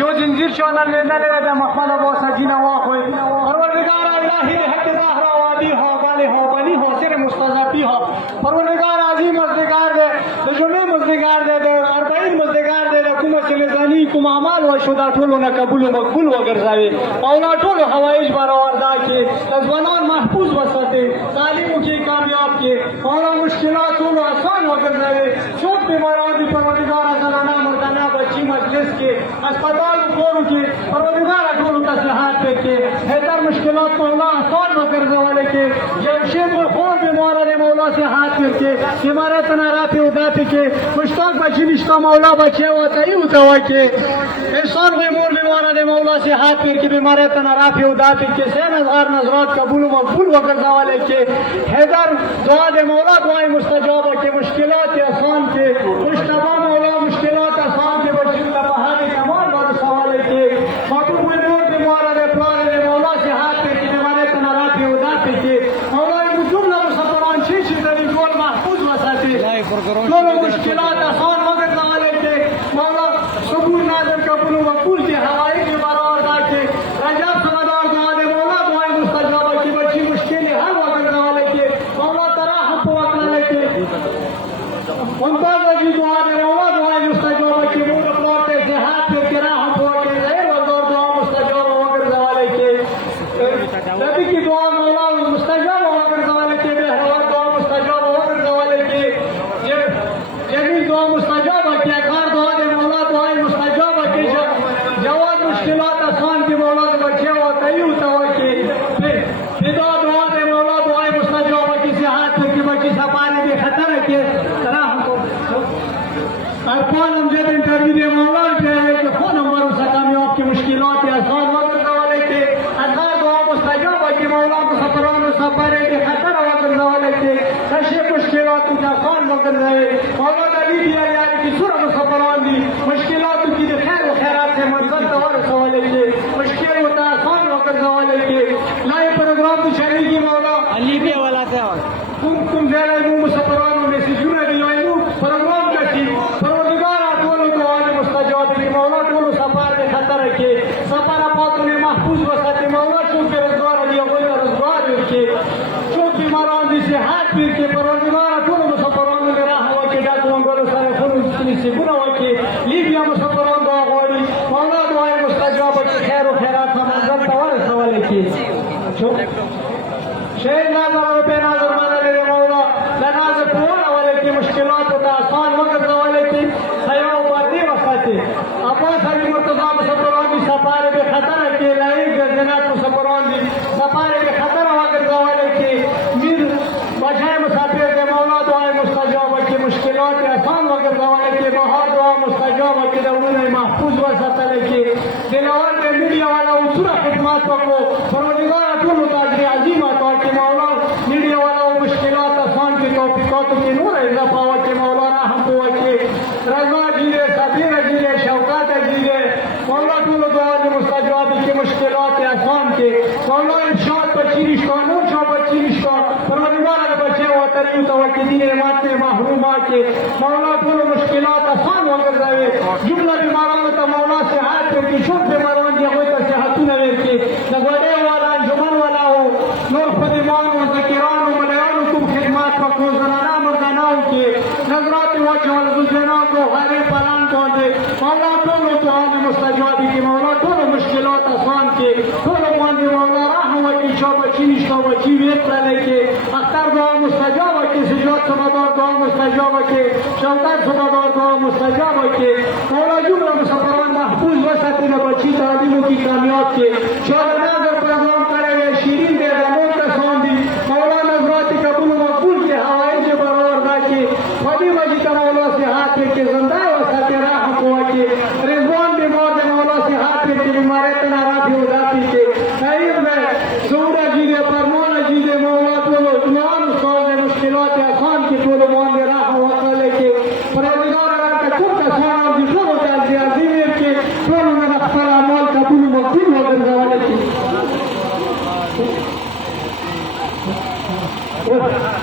यो जंजीर शोना लेना ले महमद अबू सजीना वाखोई परवरदिगार इलाही हक ज़ाहरा वादी हो वाले हो बनी हो सिर मुस्तज़फी हो परवरदिगार आज़ीम मज़दिगार दे जुमे मज़दिगार दे अरबईन मज़दिगार दे कुम चलज़नी कुम अमाल व शुदा ठोलो न कबूल मकबूल वगर जावे मौला ठोलो हवाइज बरवरदा के जवानान महफूज वसते तालीम के कामयाब के मौला मुश्किलात ठोलो आसान वगर जावे छोट बीमारों दी परवरदिगार ज़लाना मर्दाना बच्ची मजलिस के अस्पताल कोरों के परवरदिगार ठोलो तस्लहात पे के हैदर मुश्किलात मौला आसान वगर जावे के जमशेद को खून बीमारा ने मौला से हाथ करके बीमारा तना राफी उदा के मुश्ताक बची निश्ता मौला बचे हुआ तई उतावा के इंसान के मोर बीमारा ने मौला से हाथ करके बीमारा तना राफी उदा के से नज़ार नजरात कबूल मकबूल वकर जावे के हैदर दुआ दे मौला दुआएं मुस्तजाब के मुश्किलात आसान के मुश्तबा मौला मुश्किलात आसान के बची का बहाने कमाल वाला सवाल के महबूब में मोर बीमारा ने प्यार ने मौला से हाथ करके बीमारा तना राफी उदा के मौला जुमला मुसफरान शीशी दरी गोल महफूज वसाते दोनों मुश्किलात आसान मगर जावे के मौला सबूर नाज़र कबूल मकबूल के हवाई के बराबर के रजब समदार दुआ दे मौला दुआएं मुस्तजाब की बच्ची मुश्किलें हर वक्त जावे के मौला तराहम वक्त लेके मुमताज की दुआ दे मौला दुआएं मुस्तजाब की मुंह लौटे से हाथ पे किराहम के गैर वदौर दुआ मुस्तजाब वक्त जावे के नबी की दुआ मौला मुस्तजाब वक्त जावे के बेहतर दुआ मुस्तजाब वक्त जावे के जमीन दुआ मुस्तजाब के कार दुआ दे मौला दुआएं मुस्तजाब के जवाब मुश्किलात आसान की मौला के बच्चे हो कई उतावा के फिदा दुआ दे मौला दुआएं मुस्तजाब की से हाथ की बच्ची सपाने के खतर के तरह हमको अरफान हमजे इंटरव्यू दे मौला के फोन नंबर उसका कामयाब की मुश्किलात आसान वक्त जावे के अल्लाह दुआ मुस्तजाब की मौला को सफरान सफरे के खतर वक्त जावे के कशे मुश्किलात का आसान वक्त जावे मौला नबी दिया यार की सूरत सफरान दी मुश्किलात की खैर व खैरात से मंजिल तवर सवाले के मुश्किल होता आसान वक्त जावे के लाए प्रोग्राम की शरीक की मौला अली भी वाला से तुम जरा मुसफरान में से जुड़े गए प्रोग्राम का थी परवरदिगार टोलो दुआ ने मुस्तजाब की मौला टोलो सफर के खतर के सफर पाक ने महफूज वसते मौला चूंकि रोजगार दिया कोई रोजगार के चूंकि बीमारान दी से हाथ पीर के परवरदिगार टोलो मुसफरान में राह हो के डाकुओं को सारे फुल से गुना हो के लीबिया मुसफरान दुआ गोड़ी मौला दुआ मुस्तजाब की खैर व खैरात मंजिल तवर सवाले के शेर नाज़र पे नाज़र माने मौला लनाज़ पूरा वाले की मुश्किलात होता आसान वक्त वाले की सया उपाधि वसाते अपा सारी मुर्तज़ा मुसफरान की सफारे के खतर के लाई जन्नत मुसफरान की सफारे के खतर वक्त वाले की मिर बजाय मुसाफिर के मौला दुआएं मुस्तजाब की मुश्किलात आसान वक्त वाले के बहुत दुआ मुस्तजाब की दौलत महफूज वसाते के दिलवर में मीडिया वाला उसूल खिदमत को परवरदिगार अतुल ताजरी अजीम अता के मौला मीडिया वाला मुश्किलात आसान की तौफीकात के नूर इजाफा के मौला रहम के रजा जीरे सबीर जीरे शौकत जीरे मौला टूल दुआ ने मुस्तजाब की मुश्किलात आसान के मौला इरशाद बचीरिश कानून शा बचीरिश का परवरदिगार के बच्चे वो तरीन तवक्की दीन माते महरूमा के मौला टूल मुश्किलात आसान वगर जावे जुमला बीमारों तो मौला से हाथ पे शुभ बीमारों की होई तो सेहत न के नगड़े वाला जुमन वाला हो नूर खुद ईमान व ज़कीरान व मलयान तुम खिदमत को ज़नाना मर्दाना के नजरात वजह वाल गुजना को हरे पलान को दे मौला टोलो दुआ ने मुस्तजाब की मौला टोलो मुश्किलात आसान के टोलो मांगे मौला रहम की शोब चीनिश को वचीवेत वाले के अख्तर दुआ मुस्तजाब के सिजोत समादार दुआ मुस्तजाब के शौकत समादार दुआ मुस्तजाब के मौला जुमला मुसफरान महफूज वसते न बची तालीमों की कामयाब के शोर नाज़र प्रोग्राम करेंगे शीरीन दे रमोत सोंदी मौला नजरात कबूल मकबूल के हवाई के बराबर के फदी वजी का मौला से हाथ के जिंदा वसते रहम को के रिजवान दे मौला से हाथ के बीमारे तना राफी उदाती के खैर में सूरा जी दे परमोला जी दे मौला तो तमाम सोल मुश्किलात आसान की तो मान दे रहम वकले के परवरदिगार का कुल का सोना दी तो होता है अजीम के तो मेरा अमाल कबूल मकबूल हो गया हवाले की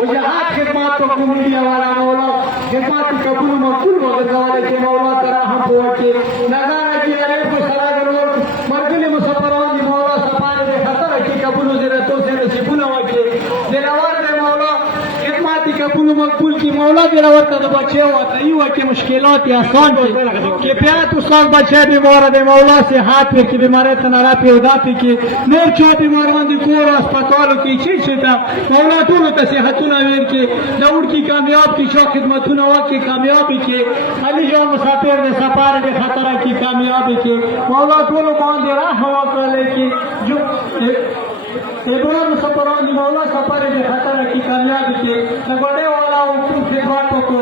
वजहात खिदमत को मीडिया वाला मौला खिदमत कबूल मकबूल मौला के मौला तरह हम पहुंचे नगारा की अरे को सलाह करो मरगले मुसफरान की मौला सफाने दे खतर की कबूल जरतो से नसीबुना वाके दिलावर दे मौला खिदमत कबूल मकबूल की मौला दिलावर तो बचे होता ही हुआ कि मुश्किलात आसान के प्यार उस्ताद बचे बीमार दे मौला से हाथ पे की बीमारी तनारा पे उदा पे की नेर चो बीमार मंदी को अस्पताल की चीज था मौला तो सेहतुना वेर के दौड़ की कामयाब की शौक खिदमतुना वक्त की कामयाबी के अली जो मुसाफिर ने सफार के खतरा की कामयाबी के मौला तो बांध रहा हवा करे की जो इब्राहिम मुसफरान मौला सफार के खतरा की कामयाबी के नगड़े वाला उनको से बातों को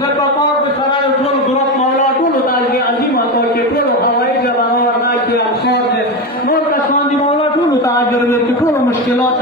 जब बापार में सराय उठल ग्रुप मौला को उतार के अजीम तौर के फिर हवाई जवान और ना के अंसार ने मोर का स्वांदी मौला को उतार जरूरत की मुश्किलात